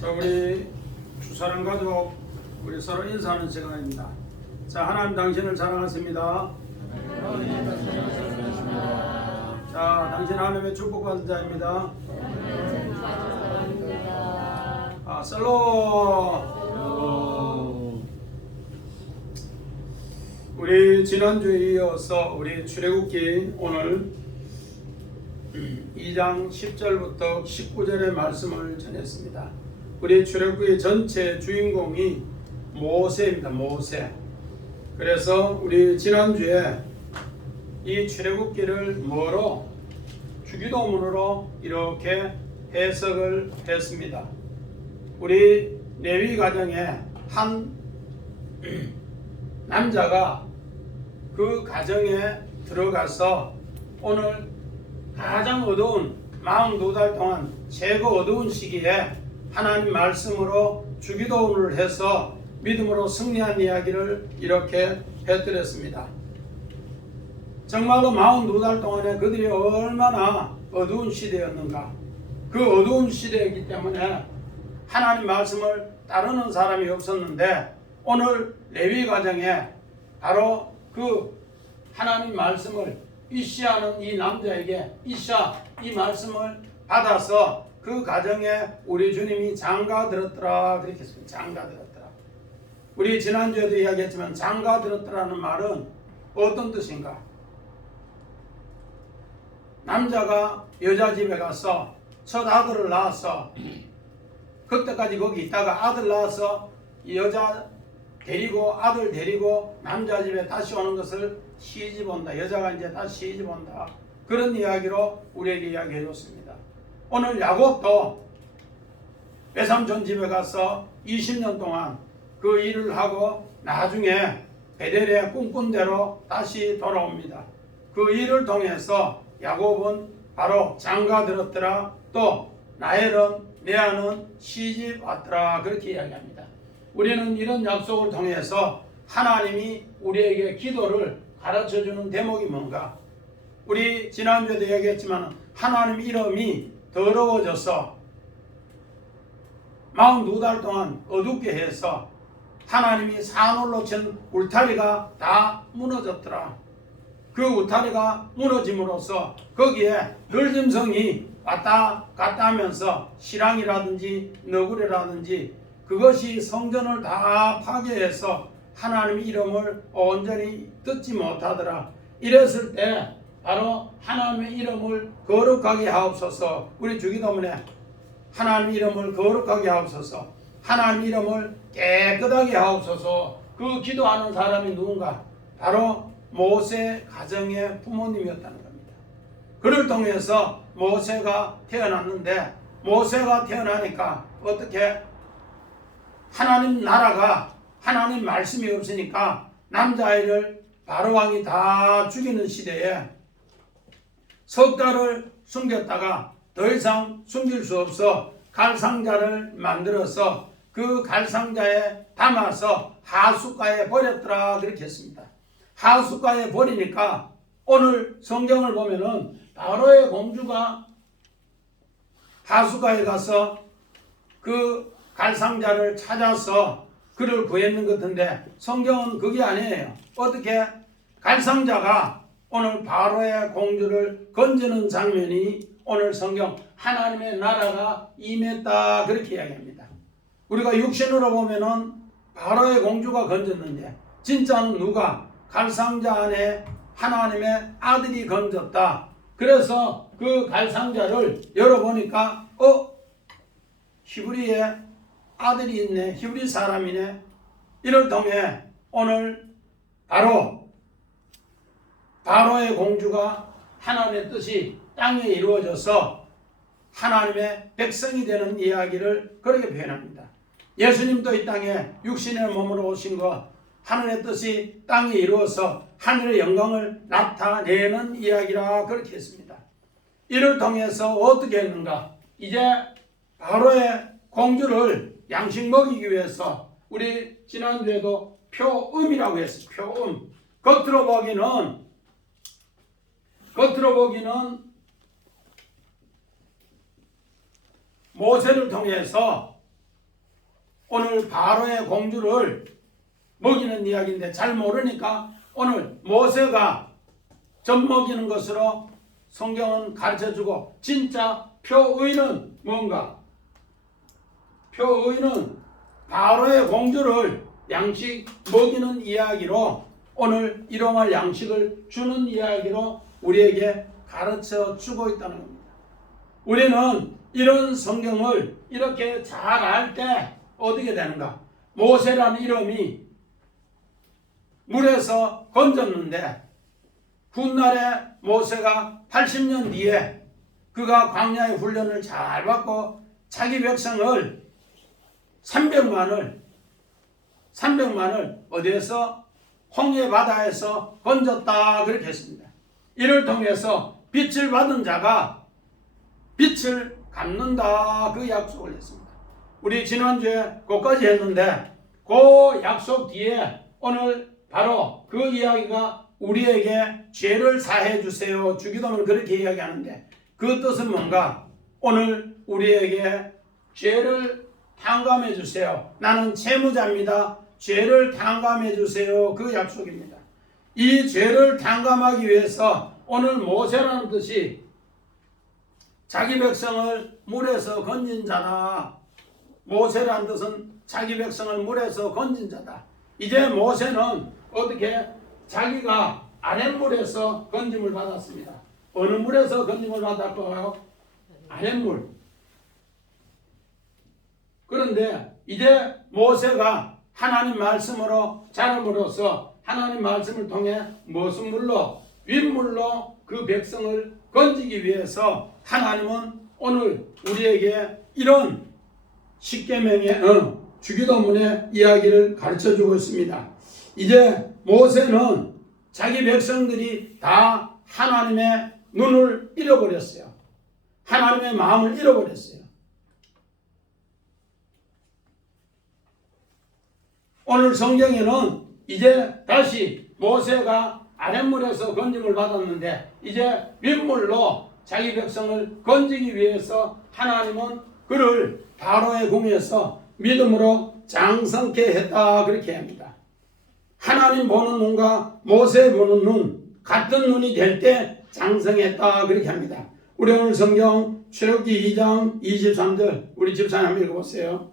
자, 우리 주사랑 가족 우리 서로 인사하는 시간입니다. 자, 하나님 당신을 사랑하십니다. 자, 당신 하나님의 축복받은 자입니다. 셀로. 우리 지난주에 이어서 우리 출애굽기 오늘 2장 10절부터 19절의 말씀을 전했습니다. 우리 출애굽기 전체 주인공이 모세입니다. 모세. 그래서 우리 지난주에 이 출애굽기를 뭐로? 주기도문으로 이렇게 해석을 했습니다. 우리 레위 가정에 한 남자가 그 가정에 들어가서 오늘 가장 어두운 42달 동안 최고 어두운 시기에 하나님 말씀으로 주기도문을 해서 믿음으로 승리한 이야기를 이렇게 해드렸습니다. 정말로 42달 동안에 그들이 얼마나 어두운 시대였는가. 그 어두운 시대이기 때문에 하나님 말씀을 따르는 사람이 없었는데 오늘 레위 가정에 바로 그 하나님 말씀을 이시아는 이 남자에게 이시아 이 말씀을 받아서 그 가정에 우리 주님이 장가 들었더라 그렇게 했습니다. 장가 들었더라. 우리 지난주에도 이야기했지만 장가 들었더라는 말은 어떤 뜻인가? 남자가 여자 집에 가서 첫 아들을 낳았어. 그때까지 거기 있다가 아들 낳아서 여자 데리고 아들 데리고 남자 집에 다시 오는 것을 시집 온다. 여자가 이제 다시 시집 온다. 그런 이야기로 우리에게 이야기해 줬습니다. 오늘 야곱도 외삼촌 집에 가서 20년 동안 그 일을 하고 나중에 베델에 꿈꾼 대로 다시 돌아옵니다. 그 일을 통해서 야곱은 바로 장가 들었더라. 또 라헬은 레아는 시집 왔더라. 그렇게 이야기합니다. 우리는 이런 약속을 통해서 하나님이 우리에게 기도를 가르쳐주는 대목이 뭔가? 우리 지난주에도 얘기했지만 하나님 이름이 더러워져서 42달 동안 어둡게 해서 하나님이 산홀로 친 울타리가 다 무너졌더라. 그 울타리가 무너짐으로써 거기에 들짐승이 왔다 갔다 하면서 시랑이라든지 너구리라든지 그것이 성전을 다 파괴해서 하나님의 이름을 온전히 듣지 못하더라. 이랬을 때 바로 하나님의 이름을 거룩하게 하옵소서. 우리 주기도문에 하나님의 이름을 거룩하게 하옵소서. 하나님의 이름을 깨끗하게 하옵소서. 그 기도하는 사람이 누군가? 바로 모세 가정의 부모님이었다는 겁니다. 그를 통해서 모세가 태어났는데 모세가 태어나니까 어떻게? 하나님 나라가 하나님 말씀이 없으니까 남자아이를 바로왕이 다 죽이는 시대에 석 달을 숨겼다가 더 이상 숨길 수 없어 갈상자를 만들어서 그 갈상자에 담아서 하숫가에 버렸더라 그렇게 했습니다. 하숫가에 버리니까 오늘 성경을 보면은 바로의 공주가 하숫가에 가서 그 갈상자를 찾아서 그를 구했는 것 같은데 성경은 그게 아니에요. 어떻게 갈상자가 오늘 바로의 공주를 건지는 장면이 오늘 성경 하나님의 나라가 임했다 그렇게 이야기합니다. 우리가 육신으로 보면은 바로의 공주가 건졌는데 진짜는 누가? 갈상자 안에 하나님의 아들이 건졌다. 그래서 그 갈상자를 열어보니까 히브리에 아들이 있네. 히브리 사람이네. 이를 통해 오늘 바로 바로의 공주가 하나님의 뜻이 땅에 이루어져서 하나님의 백성이 되는 이야기를 그렇게 표현합니다. 예수님도 이 땅에 육신의 몸으로 오신 것 하늘의 뜻이 땅에 이루어서 하늘의 영광을 나타내는 이야기라 그렇게 했습니다. 이를 통해서 어떻게 했는가? 이제 바로의 공주를 양식 먹이기 위해서 우리 지난주에도 표음이라고 했어요. 표음. 겉으로 보기는 모세를 통해서 오늘 바로의 공주를 먹이는 이야기인데 잘 모르니까 오늘 모세가 젖 먹이는 것으로 성경은 가르쳐주고 진짜 표의는 뭔가? 표의는 바로의 공주를 양식 먹이는 이야기로 오늘 일용할 양식을 주는 이야기로 우리에게 가르쳐 주고 있다는 겁니다. 우리는 이런 성경을 이렇게 잘 알 때 어떻게 되는가? 모세라는 이름이 물에서 건졌는데 훗날에 모세가 80년 뒤에 그가 광야의 훈련을 잘 받고 자기 백성을 300만을 어디에서? 홍해 바다에서 건졌다 그렇게 했습니다. 이를 통해서 빛을 받은 자가 빛을 갚는다 그 약속을 했습니다. 우리 지난주에 그것까지 했는데 그 약속 뒤에 오늘 바로 그 이야기가 우리에게 죄를 사해 주세요. 주기도는 그렇게 이야기하는데 그 뜻은 뭔가? 오늘 우리에게 죄를 탕감해 주세요. 나는 채무자입니다. 죄를 탕감해 주세요. 그 약속입니다. 이 죄를 탕감하기 위해서 오늘 모세라는 뜻이 자기 백성을 물에서 건진 자다. 모세라는 뜻은 자기 백성을 물에서 건진 자다. 이제 모세는 어떻게 자기가 아랫물에서 건짐을 받았습니다. 어느 물에서 건짐을 받았고요? 아랫물. 그런데 이제 모세가 하나님 말씀으로 자람으로써 하나님 말씀을 통해 무슨 물로? 윗물로 그 백성을 건지기 위해서 하나님은 오늘 우리에게 이런 십계명의 주기도문의 이야기를 가르쳐주고 있습니다. 이제 모세는 자기 백성들이 다 하나님의 눈을 잃어버렸어요. 하나님의 마음을 잃어버렸어요. 오늘 성경에는 이제 다시 모세가 아랫물에서 건짐을 받았는데 이제 윗물로 자기 백성을 건지기 위해서 하나님은 그를 바로의 궁에서 믿음으로 장성케 했다 그렇게 합니다. 하나님 보는 눈과 모세 보는 눈 같은 눈이 될 때 장성했다 그렇게 합니다. 우리 오늘 성경 출애굽기 2장 23절 우리 집사님 한번 읽어보세요.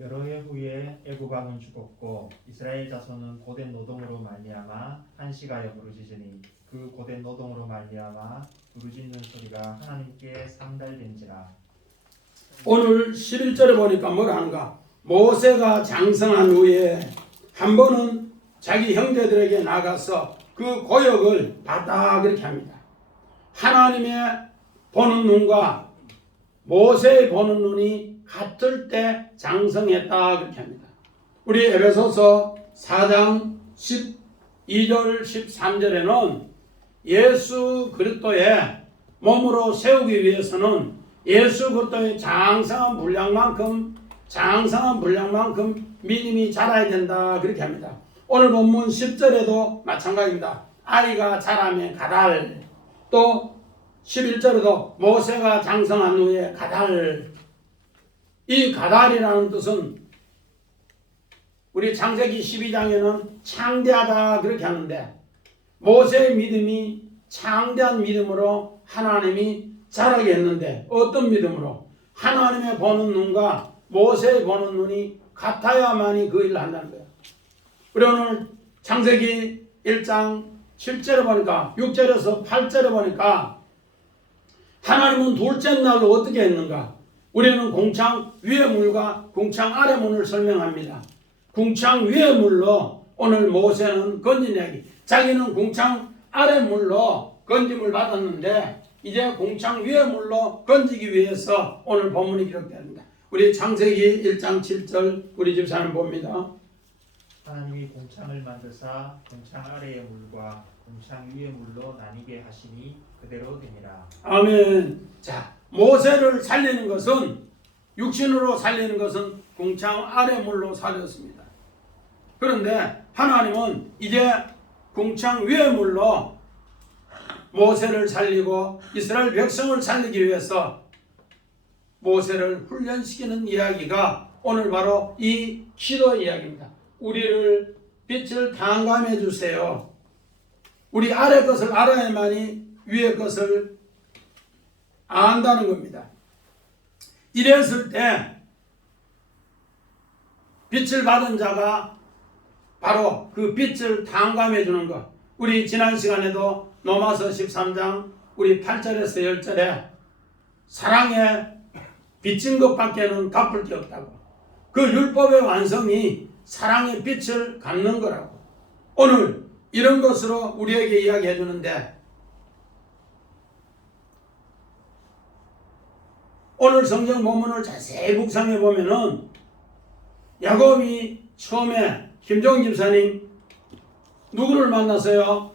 여러 해 후에 애굽 왕은 죽었고 이스라엘 자손은 고된 노동으로 말미암아 한시가여 부르짖으니 그 고된 노동으로 말미암아 부르짖는 소리가 하나님께 상달된지라. 오늘 11절에 보니까 뭐라 하는가? 모세가 장성한 후에 한 번은 자기 형제들에게 나가서 그 고역을 받다 그렇게 합니다. 하나님의 보는 눈과 모세의 보는 눈이 같을 때 장성했다 그렇게 합니다. 우리 에베소서 4장 12절 13절에는 예수 그리스도의 몸으로 세우기 위해서는 예수 그리스도의 장성한 분량만큼 믿음이 자라야 된다 그렇게 합니다. 오늘 본문 10절에도 마찬가지입니다. 아이가 자라면 가달, 또 11절에도 모세가 장성한 후에 가달. 이 가달이라는 뜻은 우리 창세기 12장에는 창대하다 그렇게 하는데 모세의 믿음이 창대한 믿음으로 하나님이 자라게 했는데 어떤 믿음으로? 하나님의 보는 눈과 모세의 보는 눈이 같아야만이 그 일을 한다는 거예요. 우리 오늘 창세기 1장 7절에 보니까 6절에서 8절에 보니까 하나님은 둘째 날로 어떻게 했는가? 우리는 궁창 위의 물과 궁창 아래 문을 설명합니다. 궁창 위의 물로 오늘 모세는 건진 이야기. 자기는 궁창 아래 물로 건짐을 받았는데 이제 궁창 위의 물로 건지기 위해서 오늘 본문이 기록됩니다. 우리 창세기 1장 7절 우리 집사님 봅니다. 하나님이 궁창을 만드사 궁창 아래의 물과 궁창 위의 물로 나뉘게 하시니 그대로 되니라. 아멘. 자, 모세를 살리는 것은 육신으로 살리는 것은 궁창 아래 물로 살렸습니다. 그런데 하나님은 이제 궁창 위의 물로 모세를 살리고 이스라엘 백성을 살리기 위해서 모세를 훈련시키는 이야기가 오늘 바로 이 기도 이야기입니다. 우리를 빛을 탕감해 주세요. 우리 아래 것을 알아야만이 위의 것을 안다는 겁니다. 이랬을 때 빛을 받은 자가 바로 그 빛을 탕감해 주는 것. 우리 지난 시간에도 로마서 13장 우리 8절에서 10절에 사랑에 빚진 것밖에는 갚을 게 없다고. 그 율법의 완성이 사랑의 빛을 갚는 거라고. 오늘 이런 것으로 우리에게 이야기해 주는데, 오늘 성경 본문을 자세히 묵상해 보면은 야곱이 처음에 김종인 집사님 누구를 만났어요?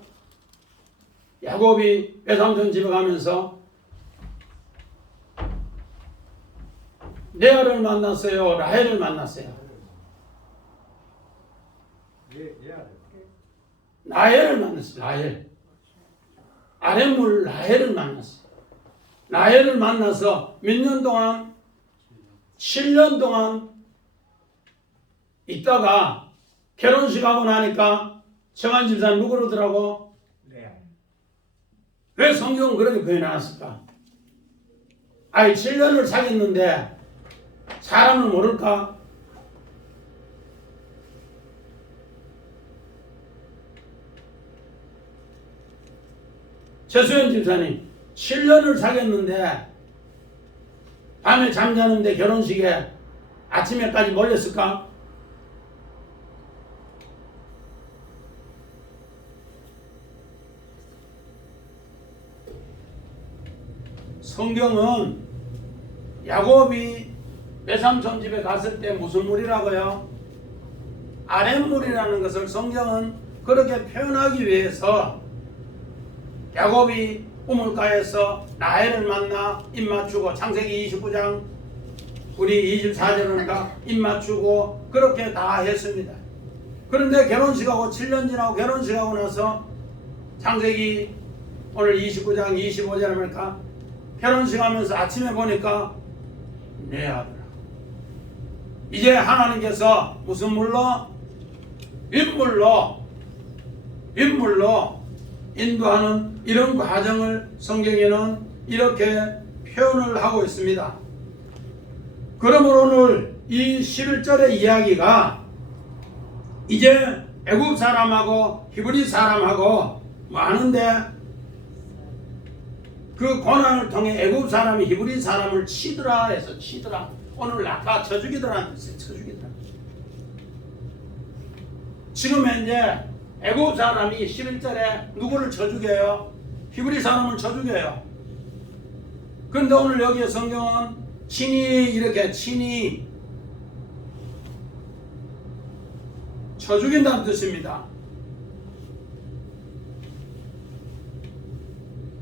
야곱이 외삼촌 집에 가면서 레아를 만났어요? 라헬을 만났어요? 라헬을 만났어요. 라헬. 아랫물 라헬을 만났어요. 라헬을 만나서 몇 년 동안? 7년 동안 있다가 결혼식 하고 나니까 정한 집사 누구 그러더라고? 왜 성경은 그렇게 표현해놨을까? 아니 7년을 사귀었는데 사람을 모를까? 최수연 집사님 7년을 사귀었는데 밤에 잠자는데 결혼식에 아침에까지 몰렸을까? 성경은 야곱이 외삼촌 집에 갔을 때 무슨 물이라고요? 아랫물이라는 것을 성경은 그렇게 표현하기 위해서 야곱이 우물가에서 라헬을 만나 입 맞추고 창세기 29장 우리 24절인가 입 맞추고 그렇게 다 했습니다. 그런데 결혼식하고 7년 지나고 결혼식하고 나서 창세기 오늘 29장 25절에 보니까 결혼식 하면서 아침에 보니까 내 아들아. 이제 하나님께서 무슨 물로? 윗물로 인도하는 이런 과정을 성경에는 이렇게 표현을 하고 있습니다. 그러므로 오늘 이 11절의 이야기가 이제 애굽 사람하고 히브리 사람하고 많은데 그 고난을 통해 애굽 사람이 히브리 사람을 치더라 해서 치더라. 오늘 아까 쳐 죽이더라는 뜻이에요. 쳐 죽이더라. 지금 현재 애굽 사람이 11절에 누구를 쳐 죽여요? 히브리 사람을 쳐 죽여요. 그런데 오늘 여기에 성경은 친히 이렇게 친히 쳐 죽인다는 뜻입니다.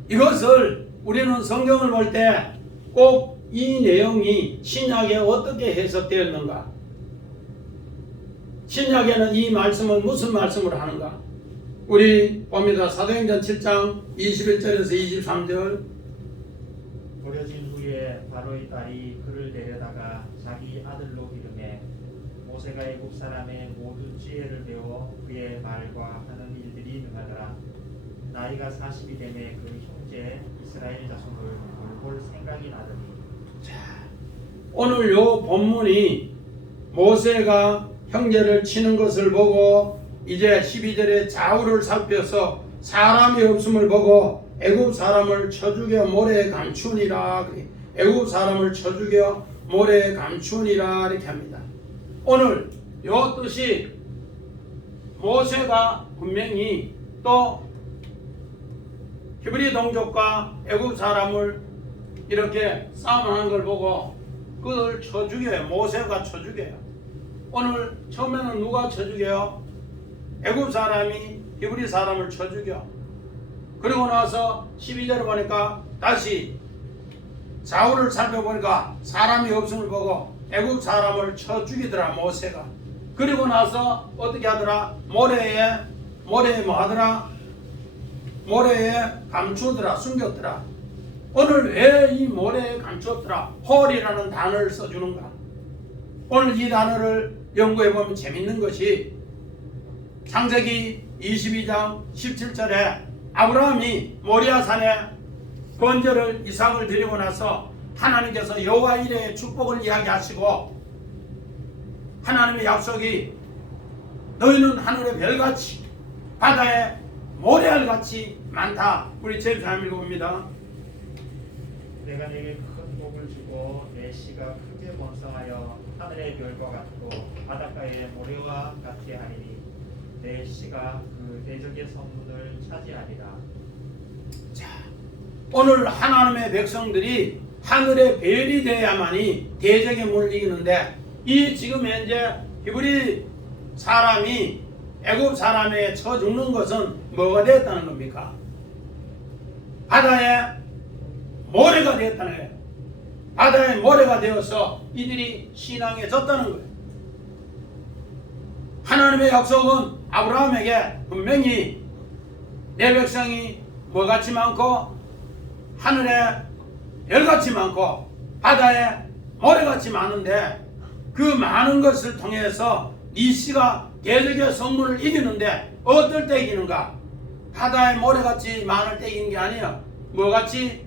이것을 우리는 성경을 볼 때 꼭 이 내용이 신약에 어떻게 해석되었는가? 신약에는 이 말씀은 무슨 말씀을 하는가? 우리 봅니다. 사도행전 7장 21절에서 23절. 버려진 후에 바로의 딸이 그를 데려다가 자기 아들로 기르매 모세가 애굽 사람의 모든 지혜를 배워 그의 말과 하는 일들이 능하더라. 나이가 40이 되매 그 형제 이스라엘 자손을 돌볼 생각이 나더니. 자, 오늘 요 본문이 모세가 형제를 치는 것을 보고 이제 12절에 좌우를 살펴서 사람이 없음을 보고 애굽 사람을 쳐 죽여 모래에 감추니라. 애굽 사람을 쳐 죽여 모래에 감추니라 이렇게 합니다. 오늘 요 뜻이 모세가 분명히 또 히브리 동족과 애굽 사람을 이렇게 싸움하는 걸 보고 그걸 쳐 죽여요. 모세가 쳐 죽여요. 오늘 처음에는 누가 쳐 죽여요? 애굽 사람이 히브리 사람을 쳐 죽여. 그리고 나서 12절을 보니까 다시 좌우를 살펴보니까 사람이 없음을 보고 애굽 사람을 쳐 죽이더라 모세가. 그리고 나서 어떻게 하더라? 모래에 뭐 하더라? 모래에 감추더라, 숨겼더라. 오늘 왜 이 모래에 감추었더라? 홀이라는 단어를 써주는가? 오늘 이 단어를 연구해보면 재밌는 것이 창세기 22장 17절에 아브라함이 모리아산에 번제를 이삭을 드리고 나서 하나님께서 여호와 이레의 축복을 이야기하시고 하나님의 약속이 너희는 하늘의 별같이 바다의 모래알같이 많다. 우리 제3 읽어봅니다. 내가 내게 큰 복을 주고 내 씨가 크게 번성하여 하늘의 별과 같고 바닷가의 모래와 같이 하리니 내 씨가 그 대적의 성문을 차지하리라. 자, 오늘 하나님의 백성들이 하늘의 별이 되어야만이 대적에 못 이기는데 이 지금 현재 히브리 사람이 애굽 사람에 쳐 죽는 것은 뭐가 되었다는 겁니까? 바다에 모래가 되었다는 거예요. 바다에 모래가 되어서 이들이 신앙에 졌다는 거예요. 하나님의 약속은 아브라함에게 분명히 내 백성이 뭐같이 많고 하늘에 별같이 많고 바다에 모래같이 많은데 그 많은 것을 통해서 이 씨가 대적의 성문을 이기는데 어떨 때 이기는가? 바다에 모래같이 많을 때 이기는 게 아니에요. 뭐같이?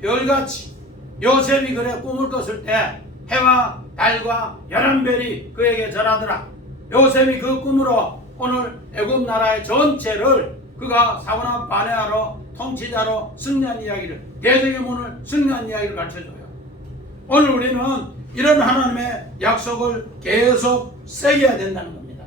별같이. 요셉이 그래 꿈을 꿨을 때 해와 달과 11별이 그에게 절하더라. 요셉이 그 꿈으로 오늘 애굽 나라의 전체를 그가 사원합 반해하러 통치자로 승리한 이야기를, 대적의 문을 승리한 이야기를 가르쳐줘요. 오늘 우리는 이런 하나님의 약속을 계속 새겨야 된다는 겁니다.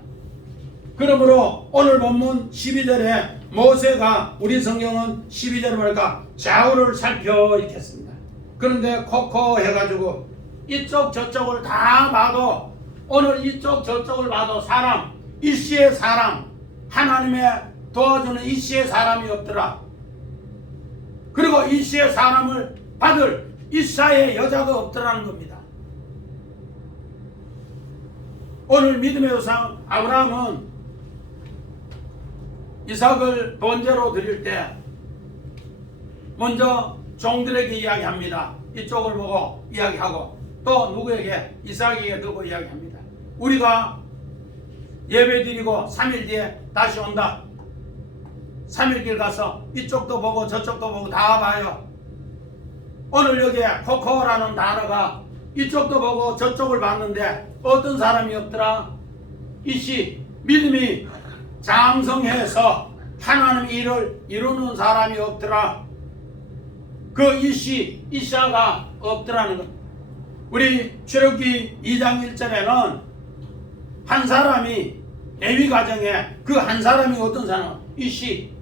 그러므로 오늘 본문 12절에 모세가, 우리 성경은 12절을 보니까 좌우를 살펴 읽겠습니다. 그런데 코코 해가지고 이쪽 저쪽을 다 봐도, 오늘 이쪽 저쪽을 봐도 사람, 이씨의 사람, 하나님의 도와주는 이씨의 사람이 없더라. 그리고 이씨의 사람을 받을 이사의 여자가 없더라는 겁니다. 오늘 믿음의 조상 아브라함은 이삭을 번제로 드릴 때 먼저 종들에게 이야기합니다. 이쪽을 보고 이야기하고 또 누구에게? 이삭에게 두고 이야기합니다. 우리가 예배 드리고 3일 뒤에 다시 온다. 3일 길 가서 이쪽도 보고 저쪽도 보고 다 봐요. 오늘 여기에 코코라는 단어가 이쪽도 보고 저쪽을 봤는데 어떤 사람이 없더라? 이씨, 믿음이 장성해서 하나님의 일을 이루는 사람이 없더라. 그 이씨, 이샤가 없더라는 것. 우리 출애굽기 2장 1절에는 한 사람이 레위 가정에 그 한 사람이 어떤 사람? 이씨,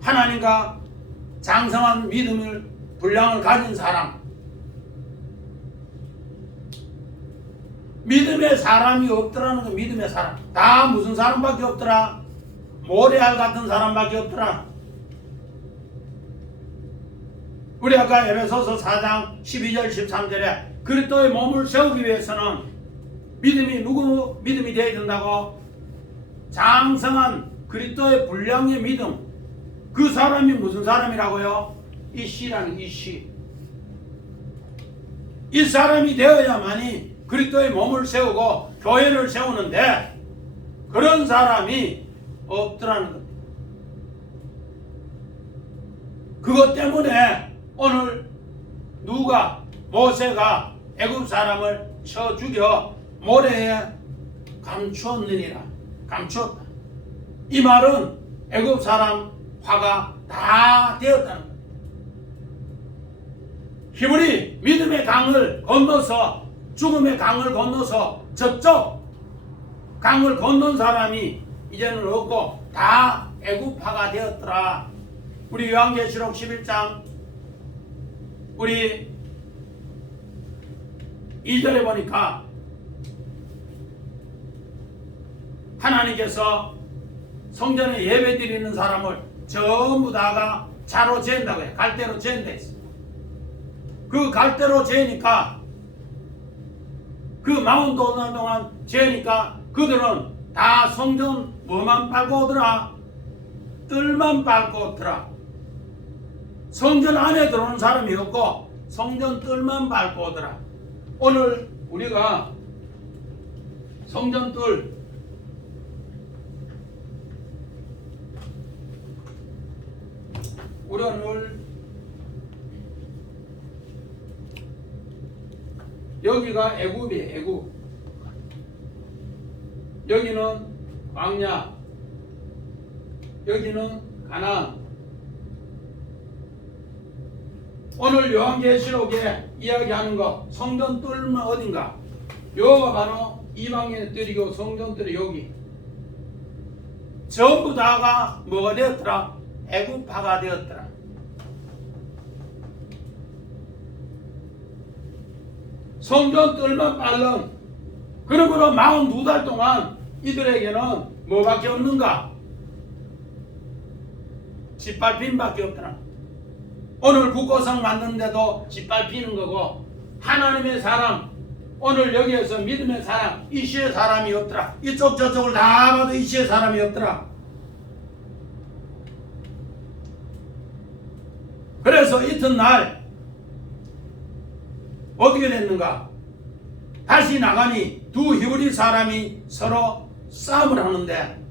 하나님과 장성한 믿음을 분량을 가진 사람. 믿음의 사람이 없더라는 거. 믿음의 사람 다 무슨 사람밖에 없더라? 모래알 같은 사람밖에 없더라. 우리 아까 에베소서 4장 12절 13절에 그리스도의 몸을 세우기 위해서는 믿음이 누구 믿음이 되어야 된다고? 장성한 그리스도의 분량의 믿음. 그 사람이 무슨 사람이라고요? 이씨라는 이씨. 이 사람이 되어야만이 그리스도의 몸을 세우고 교회를 세우는데 그런 사람이 없더라는 겁니다. 그것 때문에 오늘 누가 모세가 애굽 사람을 쳐 죽여 모래에 감추었느니라. 감추었다. 이 말은 애굽 사람 화가 다 되었다는 겁니다. 히브리 믿음의 강을 건너서 죽음의 강을 건너서 저쪽 강을 건넌 사람이 이제는 없고 다 애굽파가 되었더라. 우리 요한계시록 11장 우리 2절에 보니까 하나님께서 성전에 예배 드리는 사람을 전부 다가 자로 잰다고 해. 갈대로 잰다 했어. 그 갈대로 재니까 그 마운트 오는 동안 재니까 그들은 다 성전 뭐만 밟고 오더라? 뜰만 밟고 오더라. 성전 안에 들어오는 사람이 없고 성전 뜰만 밟고 오더라. 오늘 우리가 성전 뜰 오늘 여기가 애굽이에요. 애굽. 여기는 광야, 여기는 가나안. 오늘 요한계시록에 이야기하는 거 성전 뜰은 어딘가? 요가 바로 이방인의 뜰이고 성전 뜰이 여기. 전부 다가 뭐가 되었더라? 애굽파가 되었더라. 성전 뜰만 빨른 그러므로 42달 동안 이들에게는 뭐밖에 없는가? 짓밟힘밖에 없더라. 오늘 국고성 만드는데도 짓밟히는 거고 하나님의 사람 오늘 여기에서 믿음의 사람 이시의 사람이 없더라. 이쪽 저쪽을 다 봐도 이시의 사람이 없더라. 그래서 이튿날 어떻게 됐는가? 다시 나가니 두 히브리 사람이 서로 싸움을 하는데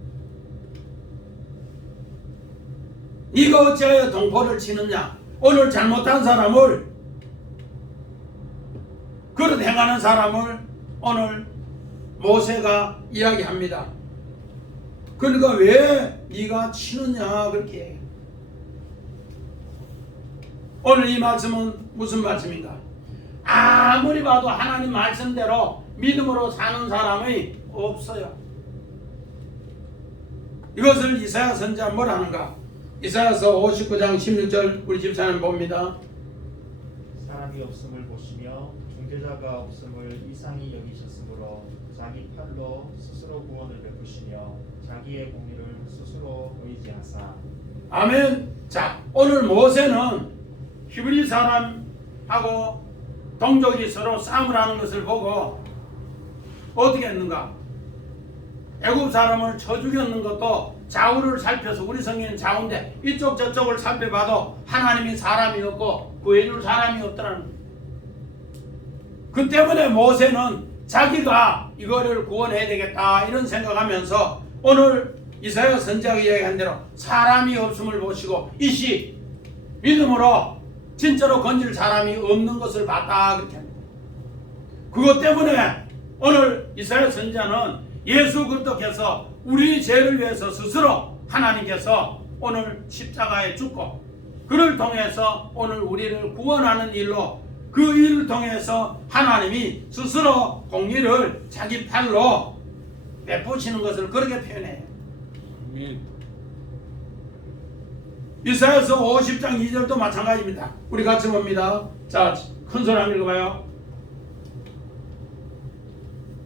네가 어찌하여 동포를 치느냐? 오늘 잘못한 사람을 그릇 행하는 사람을 오늘 모세가 이야기합니다. 그러니까 왜 네가 치느냐 그렇게 해요. 오늘 이 말씀은 무슨 말씀인가? 아무리 봐도 하나님 말씀대로 믿음으로 사는 사람이 없어요. 이것을 이사야 선지자 뭐라는가? 이사야서 59장 16절 우리 집사님 봅니다. 사람이 없음을 보시며 중재자가 없음을 이상히 여기셨으므로 자기 팔로 스스로 구원을 베푸시며 자기의 공의를 스스로 의지하사. 아멘. 자, 오늘 모세는 히브리 사람하고 동족이 서로 싸움을 하는 것을 보고 어떻게 했는가? 애굽 사람을 쳐 죽였는 것도 좌우를 살펴서 우리 성경은 좌우인데 이쪽 저쪽을 살펴봐도 하나님이 사람이 없고 구해줄 사람이 없더라는 거예요. 그 때문에 모세는 자기가 이거를 구원해야 되겠다 이런 생각하면서 오늘 이사야 선지자가 이야기한 대로 사람이 없음을 보시고 이시 믿음으로 진짜로 건질 사람이 없는 것을 봤다 그렇게 합니다. 그것 때문에 오늘 이사야 선지자는 예수 그리스도께서 우리 죄를 위해서 스스로 하나님께서 오늘 십자가에 죽고 그를 통해서 오늘 우리를 구원하는 일로 그 일을 통해서 하나님이 스스로 공의를 자기 팔로 베푸시는 것을 그렇게 표현해요. 이사야서 50장 2절도 마찬가지입니다. 우리 같이 봅니다. 자, 큰 소리 한번 읽어봐요.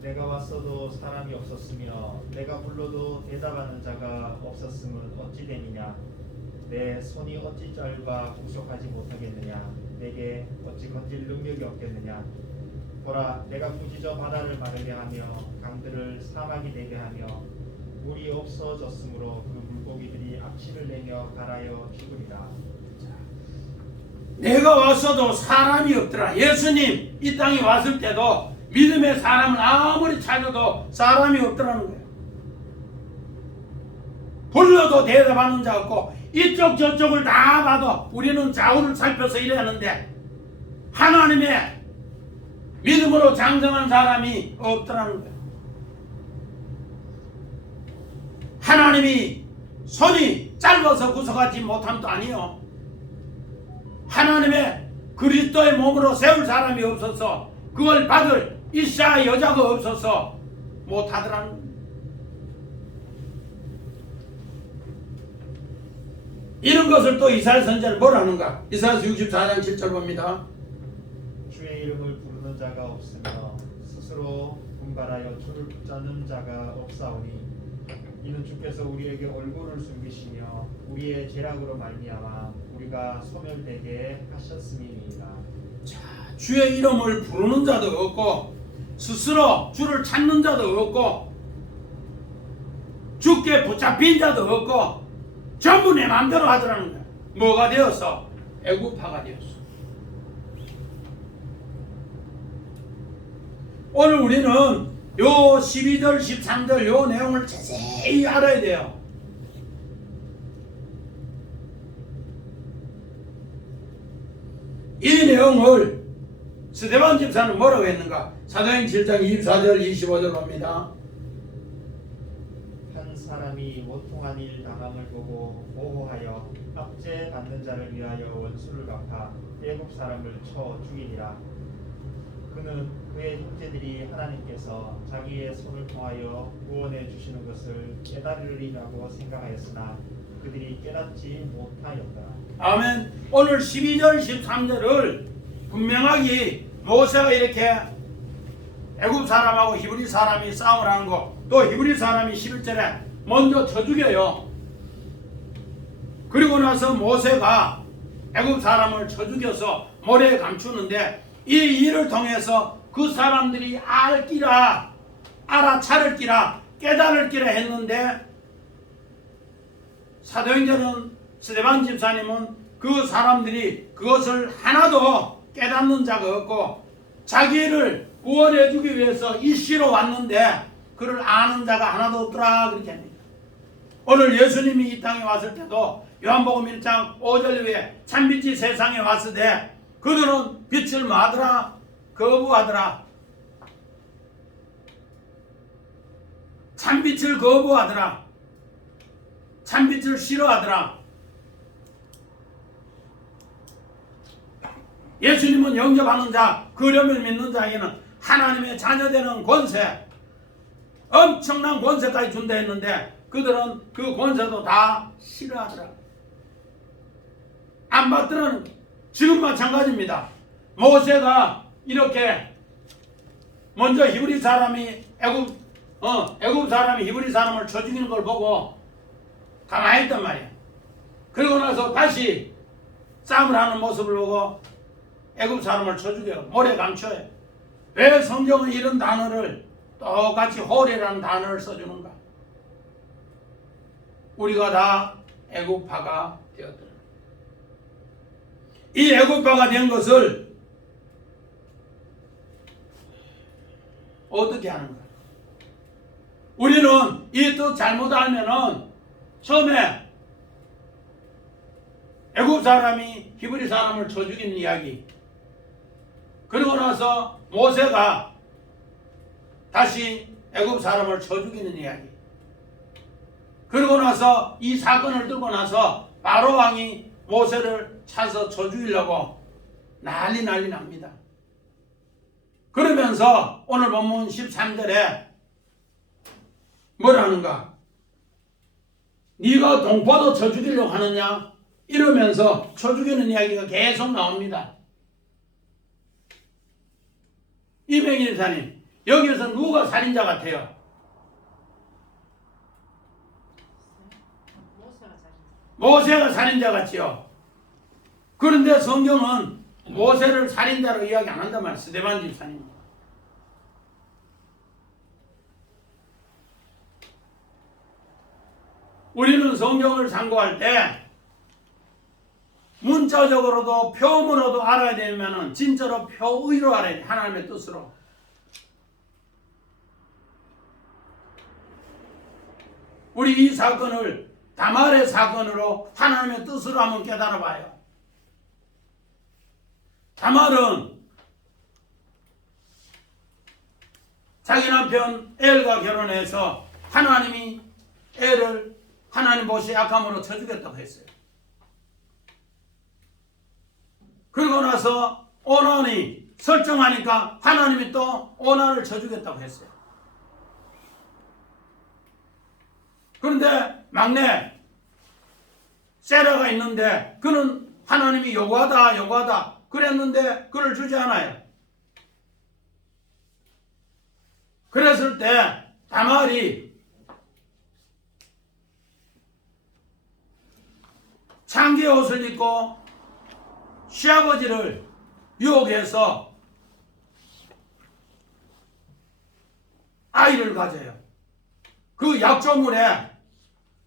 내가 왔어도 사람이 없었으며 내가 불러도 대답하는 자가 없었음은 어찌 됨이냐? 내 손이 어찌 짧아 공격하지 못하겠느냐? 내게 어찌 건질 능력이 없겠느냐? 보라, 내가 부지저 바다를 마르게 하며 강들을 사막이 되게 하며 물이 없어졌으므로 그 물고기들이 악취를 내며 갈아여 죽으리라. 내가 왔어도 사람이 없더라. 예수님 이 땅에 왔을 때도 믿음의 사람을 아무리 찾아도 사람이 없더라는 거예요. 불러도 대답하는 자 없고 이쪽 저쪽을 다 봐도 우리는 좌우를 살펴서 일해야 하는데 하나님의 믿음으로 장성한 사람이 없더라는 거예요. 하나님이 손이 짧아서 구속하지 못함도 아니요. 하나님의 그리스도의 몸으로 세울 사람이 없어서 그걸 받을 이샤 여자가 없어서 못하더라는 거예요. 이런 것을 또 이사야 선지자는 뭐라는가? 이사야서 64장 7절 봅니다. 주의 이름을 부르는 자가 없으며 스스로 분발하여 주를 붙잡는 자가 없사오니 이는 주께서 우리에게 얼굴을 숨기시며 우리의 죄악으로 말미암아 우리가 소멸되게 하셨음이니이다. 자, 주의 이름을 부르는 자도 없고 스스로 주를 찾는 자도 없고 주께 붙잡힌 자도 없고 전부 내 마음대로 하더라는 거야. 뭐가 되었어? 애굽파가 되었어. 오늘 우리는 요 12절 13절 요 내용을 자세히 알아야 돼요. 이 내용을 스데반 집사는 뭐라고 했는가? 사도행 7장 24절 25절 봅니다. 한 사람이 원통한 일 당함을 보고 보호하여 압제 받는 자를 위하여 원수를 갚아 애굽 사람을 쳐 죽이니라. 그는 그의 형제들이 하나님께서 자기의 손을 통하여 구원해 주시는 것을 깨달으리라고 생각하였으나 그들이 깨닫지 못하였더라. 아멘. 오늘 12절 13절을 분명하게 모세가 이렇게 애굽 사람하고 히브리 사람이 싸움을 하는 거, 또 히브리 사람이 11절에 먼저 쳐 죽여요. 그리고 나서 모세가 애굽 사람을 쳐 죽여서 모래에 감추는데 이 일을 통해서 그 사람들이 알기라, 알아차릴 기라, 깨달을 기라 했는데 사도행전은 스데반 집사님은 그 사람들이 그것을 하나도 깨닫는 자가 없고 자기를 구원해 주기 위해서 이씨로 왔는데 그를 아는 자가 하나도 없더라 그렇게 합니다. 오늘 예수님이 이 땅에 왔을 때도 요한복음 1장 5절 위에 참빛이 세상에 왔을 때 그들은 빛을 뭐하더라? 거부하더라. 참빛을 거부하더라. 참빛을 싫어하더라. 예수님은 영접하는 자, 그림을 믿는 자에게는 하나님의 자녀되는 권세, 엄청난 권세까지 준다 했는데 그들은 그 권세도 다 싫어하더라. 안 받더라는 거예요. 지금 마찬가지입니다. 모세가 이렇게 먼저 히브리 사람이 애굽 사람이 히브리 사람을 쳐 죽이는 걸 보고 가만히 있단 말이야. 그러고 나서 다시 싸움을 하는 모습을 보고 애굽 사람을 쳐 죽여요. 모래 감춰요. 왜 성경은 이런 단어를 똑같이 홀이라는 단어를 써주는가? 우리가 다 애굽파가 되었더라. 이 애굽파가 된 것을 어떻게 하는가? 우리는 이 뜻 잘못 알면은 처음에 애굽 사람이 히브리 사람을 쳐 죽이는 이야기, 그리고 나서 모세가 다시 애굽 사람을 쳐 죽이는 이야기, 그리고 나서 이 사건을 들고 나서 바로 왕이 모세를 차서 쳐 죽이려고 난리 납니다. 그러면서 오늘 본문 13절에 뭐라는가? 네가 동포도 쳐 죽이려고 하느냐? 이러면서 쳐 죽이는 이야기가 계속 나옵니다. 이병일 사님, 여기에서 누가 살인자 같아요? 모세가 살인자 같지요. 그런데 성경은 모세를 살인자로 이야기 안 한단 말이에요. 스데반 집사님. 우리는 성경을 상고할 때 문자적으로도 표문으로도 알아야 되면 진짜로 표의로 알아야 돼. 하나님의 뜻으로. 우리 이 사건을 다말의 사건으로 하나님의 뜻으로 한번 깨달아 봐요. 다말은 자기 남편 엘과 결혼해서 하나님이 엘을 하나님 보시 약함으로 쳐 죽였다고 했어요. 그리고 나서 오난이 설정하니까 하나님이 또 오난을 쳐 죽였다고 했어요. 그런데 막내 세라가 있는데 그는 하나님이 요구하다 그랬는데 그를 주지 않아요. 그랬을 때 다말이 창기의 옷을 입고 시아버지를 유혹해서 아이를 가져요. 그 약조물에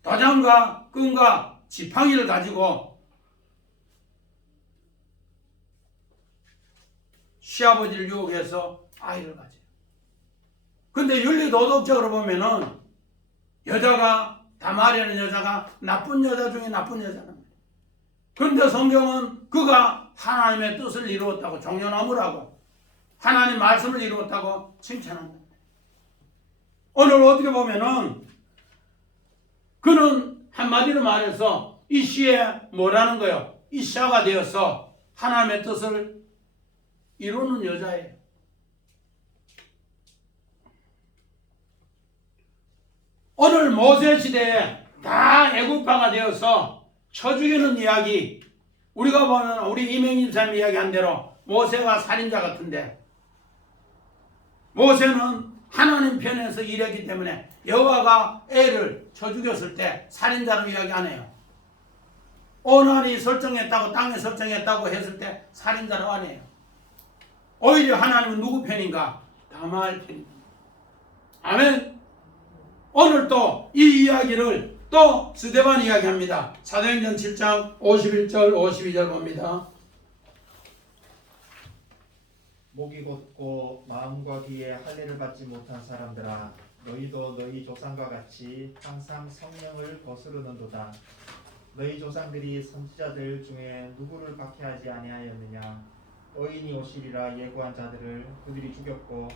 도장과 끈과 지팡이를 가지고 시아버지를 유혹해서 아이를 가져요. 근데 윤리도덕적으로 보면은 여자가 다말이라는 여자가 나쁜 여자 중에 나쁜 여자는. 그런데 성경은 그가 하나님의 뜻을 이루었다고 종려나무라고 하나님 말씀을 이루었다고 칭찬합니다. 오늘 어떻게 보면은 그는 한마디로 말해서 이 시에 뭐라는 거예요? 이샤가 되어서 하나님의 뜻을 이루는 여자예요. 오늘 모세 시대에 다 애국파가 되어서 쳐 죽이는 이야기, 우리가 보면 우리 이명희 집사님 이야기한 대로 모세가 살인자 같은데, 모세는 하나님 편에서 일했기 때문에 여호와가 애를 쳐 죽였을 때 살인자로 이야기 안 해요. 오난이 설정했다고, 땅에 설정했다고 했을 때 살인자로 안 해요. 오히려 하나님은 누구 편인가? 다말 편입니다. 아멘. 오늘 또 이 이야기를 또 스데반 이야기합니다. 사도행전 7장 51절 52절 봅니다. 목이 곧고 마음과 귀에 할례를 받지 못한 사람들아, 너희도 너희 조상과 같이 항상 성령을 거스르는도다. 너희 조상들이 선지자들 중에 누구를 박해하지 아니하였느냐? 의인이 오시리라 예고한 자들을 그들이 죽였고,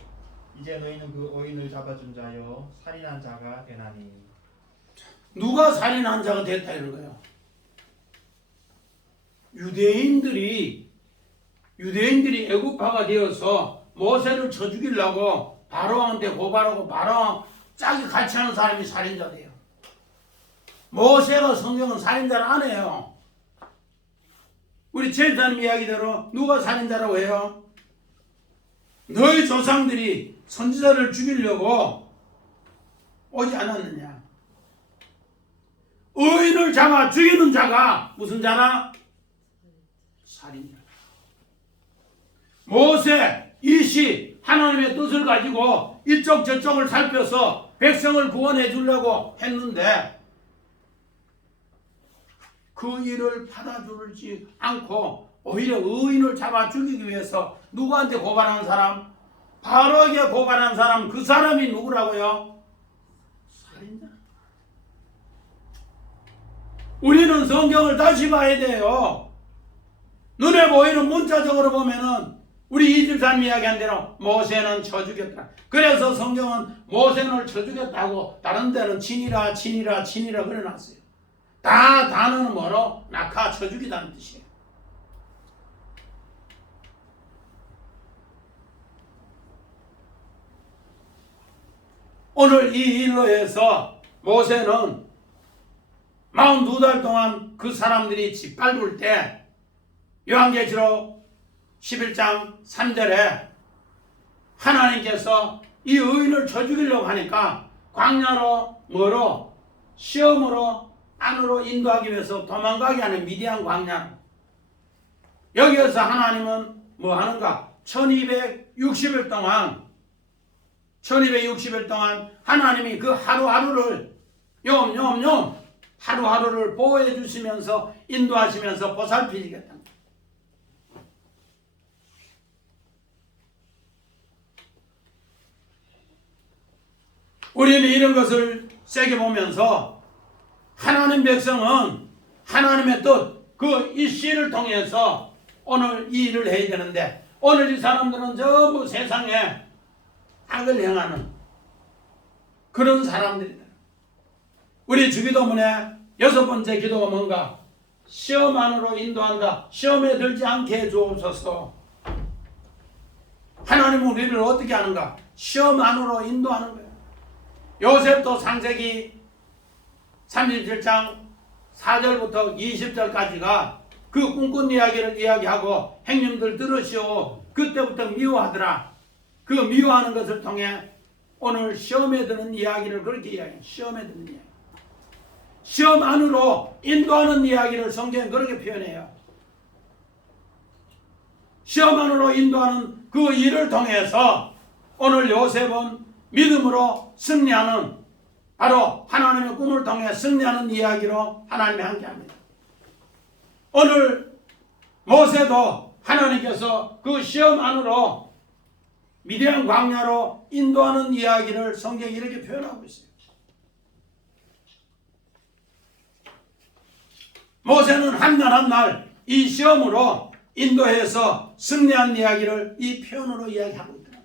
이제 너희는 그 의인을 잡아준 자여 살인한 자가 되나니. 누가 살인한 자가 됐다 이런 거예요. 유대인들이 애국파가 되어서 모세를 쳐 죽이려고 바로왕한테 고발하고 바로왕 짝이 같이 하는 사람이 살인자 돼요. 모세가 성경은 살인자를 안 해요. 우리 제사님 이야기대로 누가 살인자라고 해요? 너희 조상들이 선지자를 죽이려고 오지 않았느냐? 의인을 잡아 죽이는 자가 무슨 자나? 살인자. 모세, 이시 하나님의 뜻을 가지고 이쪽 저쪽을 살펴서 백성을 구원해 주려고 했는데 그 일을 받아주지 않고 오히려 의인을 잡아 죽이기 위해서 누구한테 고발하는 사람? 바로에게 고발한 사람, 그 사람이 누구라고요? 살인자. 우리는 성경을 다시 봐야 돼요. 눈에 보이는 문자적으로 보면은 우리 이집사님 이야기한 대로 모세는 쳐 죽였다. 그래서 성경은 모세는 쳐 죽였다고 다른 데는 친이라 그려놨어요. 다 단어는 뭐로? 낙하 쳐 죽이다는 뜻이에요. 오늘 이 일로 해서 모세는 42달 동안 그 사람들이 짓밟을 때 요한계시록 11장 3절에 하나님께서 이 의인을 쳐 죽이려고 하니까 광야로 뭐로? 시험으로 안으로 인도하기 위해서 도망가게 하는 미디안 광야. 여기에서 하나님은 뭐 하는가? 1260일 동안 하나님이 그 하루하루를 하루하루를 보호해 주시면서 인도하시면서 보살피시겠다. 우리는 이런 것을 세게 보면서 하나님 백성은 하나님의 뜻, 그 이 시를 통해서 오늘 이 일을 해야 되는데 오늘 이 사람들은 전부 세상에 악을 행하는 그런 사람들이다. 우리 주기도문에 6번째 기도가 뭔가? 시험 안으로 인도한다. 시험에 들지 않게 해주옵소서. 하나님은 우리를 어떻게 하는가? 시험 안으로 인도하는 거예요. 요셉도 창세기 37장 4절부터 20절까지가 그 꿈꾼 이야기를 이야기하고 행님들 들으시오. 그때부터 미워하더라. 그 미워하는 것을 통해 오늘 시험에 드는 이야기를 그렇게 이야기해요. 시험에 드는 이야기. 시험 안으로 인도하는 이야기를 성경은 그렇게 표현해요. 시험 안으로 인도하는 그 일을 통해서 오늘 요셉은 믿음으로 승리하는, 바로 하나님의 꿈을 통해 승리하는 이야기로 하나님이 함께합니다. 오늘 모세도 하나님께서 그 시험 안으로 미디안 광야로 인도하는 이야기를 성경이 이렇게 표현하고 있어요. 모세는 한 날 한 날 이 시험으로 인도해서 승리한 이야기를 이 표현으로 이야기하고 있더라.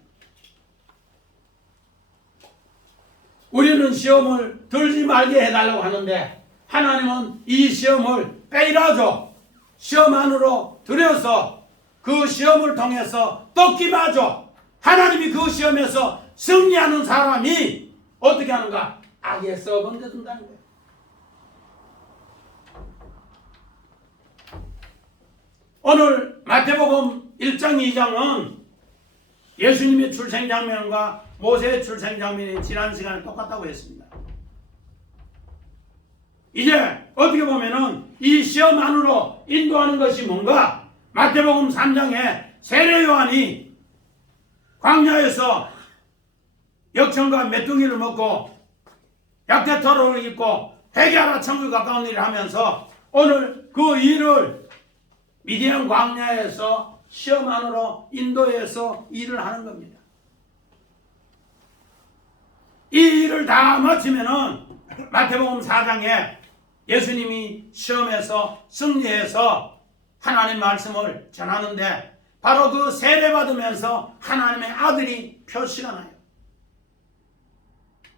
우리는 시험을 들지 말게 해달라고 하는데 하나님은 이 시험을 빼라줘 시험 안으로 들여서 그 시험을 통해서 떴기마저 하나님이 그 시험에서 승리하는 사람이 어떻게 하는가? 악에 썩은데든다는 거예요. 오늘 마태복음 1장 2장은 예수님의 출생 장면과 모세의 출생 장면이 지난 시간에 똑같다고 했습니다. 이제 어떻게 보면은 이 시험 안으로 인도하는 것이 뭔가? 마태복음 3장에 세례 요한이 광야에서 역청과 메뚜기를 먹고 약대토를 입고 회개하라 천국에 가까운 일을 하면서 오늘 그 일을 미디안 광야에서 시험 안으로 인도해서 일을 하는 겁니다. 이 일을 다 마치면은 마태복음 4장에 예수님이 시험에서 승리해서 하나님 말씀을 전하는데 바로 그 세례 받으면서 하나님의 아들이 표시가 나요.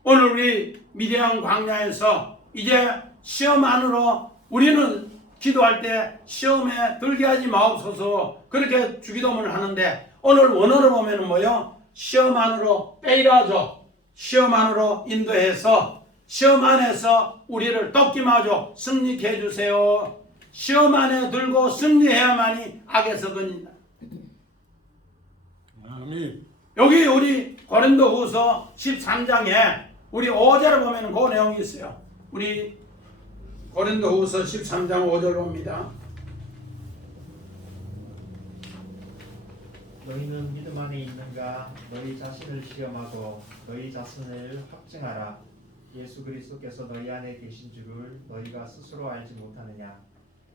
오늘 우리 미디안 광야에서 이제 시험 안으로 우리는 기도할 때 시험에 들게 하지 마옵소서 그렇게 주기도문을 하는데 오늘 원어를 보면 뭐요? 시험 안으로 빼라줘 시험 안으로 인도해서 시험 안에서 우리를 떴기마저 승리케 해주세요. 시험 안에 들고 승리해야만이 악에서 건진다. 아멘. 여기 우리 고린도후서 13장에 우리 5절을 보면 그 내용이 있어요. 우리 고린도후서 13장 5절 봅니다. 너희는 믿음 안에 있는가? 너희 자신을 시험하고 너희 자신을 확증하라. 예수 그리스도께서 너희 안에 계신 줄을 너희가 스스로 알지 못하느냐?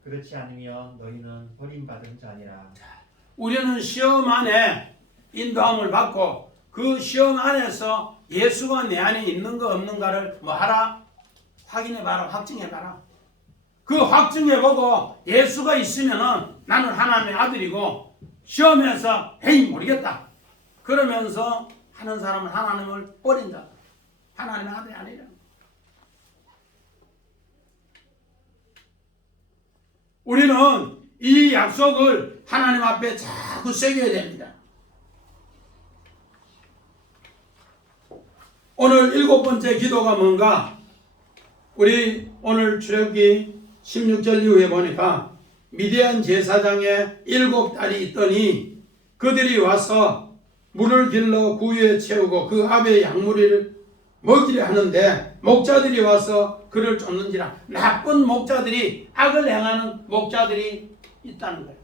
그렇지 않으면 너희는 버림받은 자니라. 우리는 시험 안에 인도함을 받고 그 시험 안에서 예수가 내 안에 있는 거 없는가를 뭐 하라? 확인해봐라. 확증해봐라. 그 확증해보고 예수가 있으면은 나는 하나님의 아들이고 시험에서 에이 모르겠다 그러면서 하는 사람은 하나님을 버린다. 하나님의 아들이 아니라. 우리는 이 약속을 하나님 앞에 자꾸 새겨야 됩니다. 오늘 7번째 기도가 뭔가? 우리 오늘 출애굽기 16절 이후에 보니까 미디안 제사장에 7딸이 있더니 그들이 와서 물을 길러 구유에 채우고 그 앞에 양무리를 먹이려 하는데 목자들이 와서 그를 쫓는지라. 나쁜 목자들이 악을 행하는 목자들이 있다는 거예요.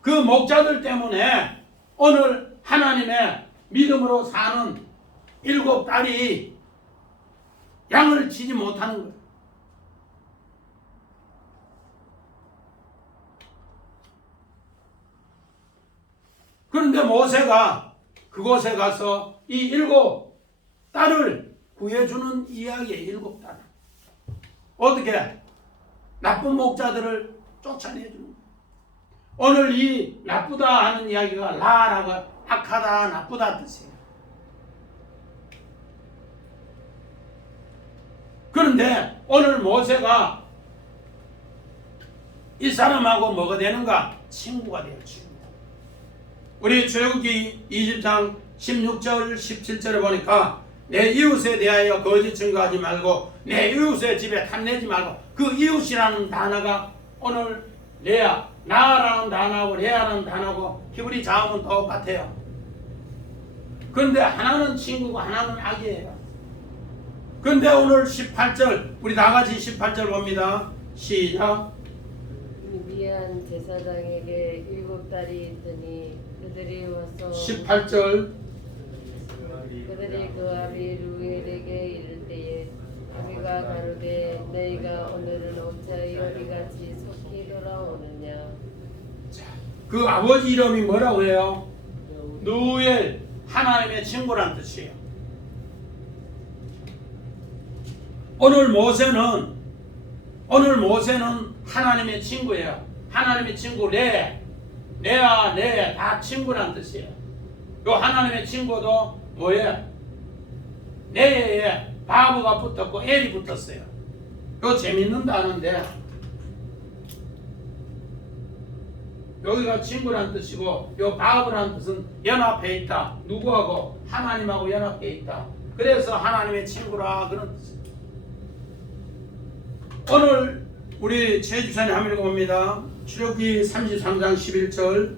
그 목자들 때문에 오늘 하나님의 믿음으로 사는 7딸이 양을 치지 못하는 거예요. 그런데 모세가 그곳에 가서 이 7딸을 구해주는 이야기예요. 7딸. 어떻게? 나쁜 목자들을 쫓아내주는 거예요. 오늘 이 나쁘다 하는 이야기가 라라고 악하다 나쁘다 뜻이에요. 그런데 오늘 모세가 이 사람하고 뭐가 되는가? 친구가 돼요. 친구. 우리 출애굽기 20장 16절 17절에 보니까 내 이웃에 대하여 거짓 증거하지 말고 내 이웃의 집에 탐내지 말고 그 이웃이라는 단어가 오늘 레아 나라는 단어하고 레아라는 단어하고 히브리 자음은 똑같아요. 그런데 하나는 친구고 하나는 악이에요. 그런데 오늘 18절 우리 다같이 18절 봅니다. 시작. 미디안 제사장에게 7딸이 있더니 그들이 와서 18절 그들이 그 아비 루엘에게 이를 때에 아비가 가로되 너희가 오늘은 어찌하여 이같이 속히 돌아오느냐. 그 아버지 이름이 뭐라고 해요? 누엘. 하나님의 친구란 뜻이에요. 오늘 모세는 하나님의 친구예요. 하나님의 친구 내와 내 다 친구란 뜻이에요. 요 하나님의 친구도 뭐예요? 내에 바브가 붙었고 엘이 붙었어요. 요 재밌는 단어인데 여기가 친구란 뜻이고 요 바브란 뜻은 연합해 있다. 누구하고? 하나님하고 연합해 있다. 그래서 하나님의 친구라 그런 뜻이에요. 오늘 우리 제주산에 한번 읽어봅니다. 출애굽기 33장 11절.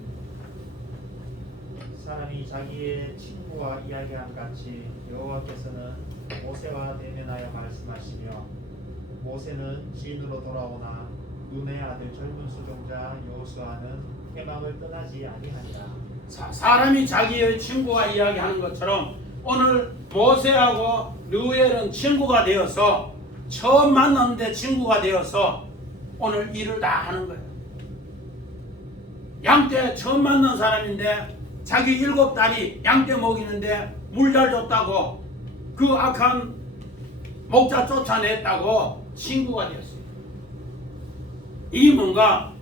사람이 자기의 친구와 이야기한 같이 여호와께서는 모세와 대면하여 말씀하시며 모세는 시인으로 돌아오나 눈의 아들 젊은 수종자 여호수아는 회막을 떠나지 아니하니라. 사람이 자기의 친구와 이야기하는 것처럼 오늘 모세하고 르우엘은 친구가 되어서 처음 만났는데 친구가 되어서 오늘 일을 다 하는 거예요. 양떼 처음 만난 사람인데 자기 7딸이 양떼 먹이는데 물 잘 줬다고 그 악한 목자 쫓아냈다고 친구가 되었어요. 이 뭔가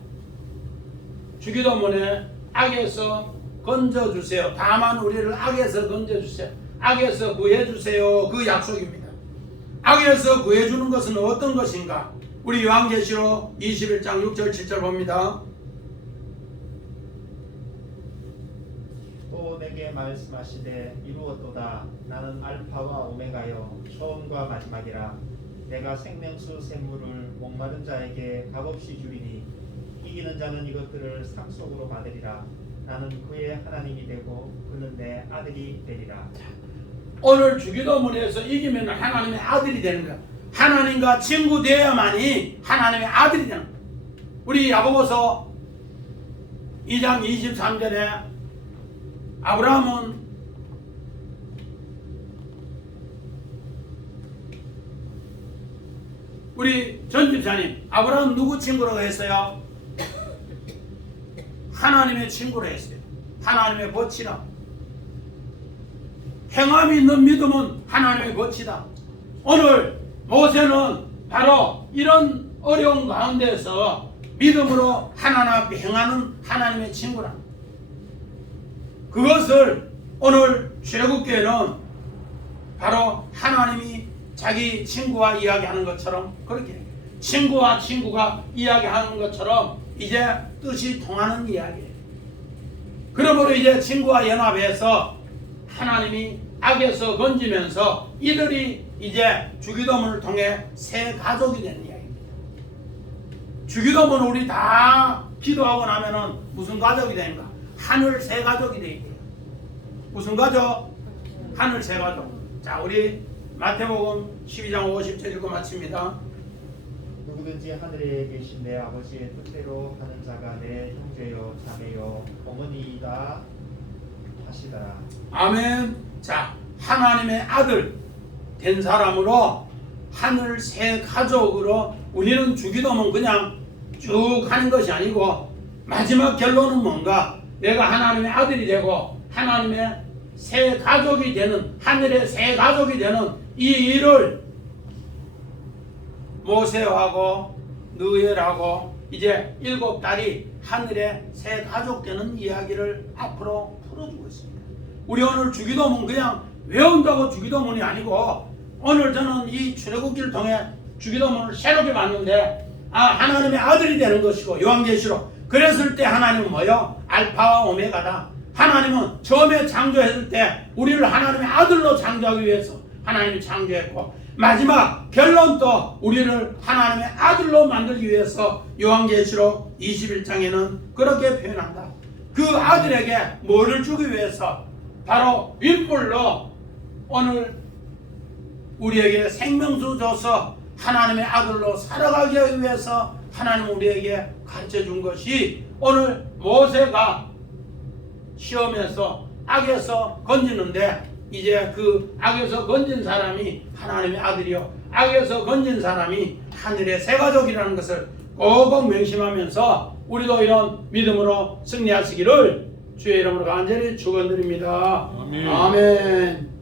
주기도문에 악에서 건져주세요. 다만 우리를 악에서 건져주세요. 악에서 구해주세요. 그 약속입니다. 악에서 구해주는 것은 어떤 것인가? 우리 요한계시록 21장 6절 7절 봅니다. 또 내게 말씀하시되 이루었도다. 나는 알파와 오메가여 처음과 마지막이라. 내가 생명수 샘물을 목마른 자에게 값없이 주리니 이기는 자는 이것들을 상속으로 받으리라. 나는 그의 하나님이 되고 그는 내 아들이 되리라. 오늘 주기도문에서 이기면 하나님의 아들이 되는 거야. 하나님과 친구 되어야만이 하나님의 아들이 되는 거야. 우리 야고보서 2장 23절에 아브라함은 우리 전집사님 아브라함 누구 친구라고 했어요? 하나님의 친구로 했어요. 하나님의 보치라. 행함이 있는 믿음은 하나님의 보치다. 오늘 모세는 바로 이런 어려운 가운데서 믿음으로 하나님 앞에 행하는 하나님의 친구라. 그것을 오늘 출애굽기에는 바로 하나님이 자기 친구와 이야기하는 것처럼 그렇게 친구와 친구가 이야기하는 것처럼 이제 뜻이 통하는 이야기예요. 그러므로 이제 친구와 연합해서 하나님이 악에서 건지면서 이들이 이제 주기도문을 통해 새 가족이 되는 이야기입니다. 주기도문 우리 다 기도하고 나면은 무슨 가족이 되는가? 하늘 새 가족이 되게 돼요. 무슨 가족? 하늘 새 가족. 자, 우리 마태복음 12장 50절 읽고 마칩니다. 누구든지 하늘에 계신 내 아버지의 뜻대로 하는 자가 내 형제요 자매요 어머니이다 하시더라. 아멘. 자, 하나님의 아들 된 사람으로 하늘 새 가족으로 우리는 주기도문 그냥 쭉 하는 것이 아니고 마지막 결론은 뭔가? 내가 하나님의 아들이 되고 하나님의 새 가족이 되는 하늘의 새 가족이 되는 이 일을 모세하고 느엘하고 이제 7딸이 하늘의 새 가족 되는 이야기를 앞으로 풀어주고 있습니다. 우리 오늘 주기도문 그냥 외운다고 주기도문이 아니고 오늘 저는 이 출애굽기를 통해 주기도문을 새롭게 봤는데 하나님의 아들이 되는 것이고 요한계시록 그랬을 때 하나님은 뭐요? 알파와 오메가다. 하나님은 처음에 창조했을 때 우리를 하나님의 아들로 창조하기 위해서 하나님이 창조했고 마지막 결론도 우리를 하나님의 아들로 만들기 위해서 요한계시록 21장에는 그렇게 표현한다. 그 아들에게 뭐를 주기 위해서? 바로 윗물로 오늘 우리에게 생명수 줘서 하나님의 아들로 살아가기 위해서 하나님 우리에게 가르쳐 준 것이 오늘 모세가 시험에서 악에서 건지는데 이제 그 악에서 건진 사람이 하나님의 아들이요 악에서 건진 사람이 하늘의 새 가족이라는 것을 꼭꼭 명심하면서 우리도 이런 믿음으로 승리하시기를 주의 이름으로 간절히 축원드립니다. 아멘. 아멘.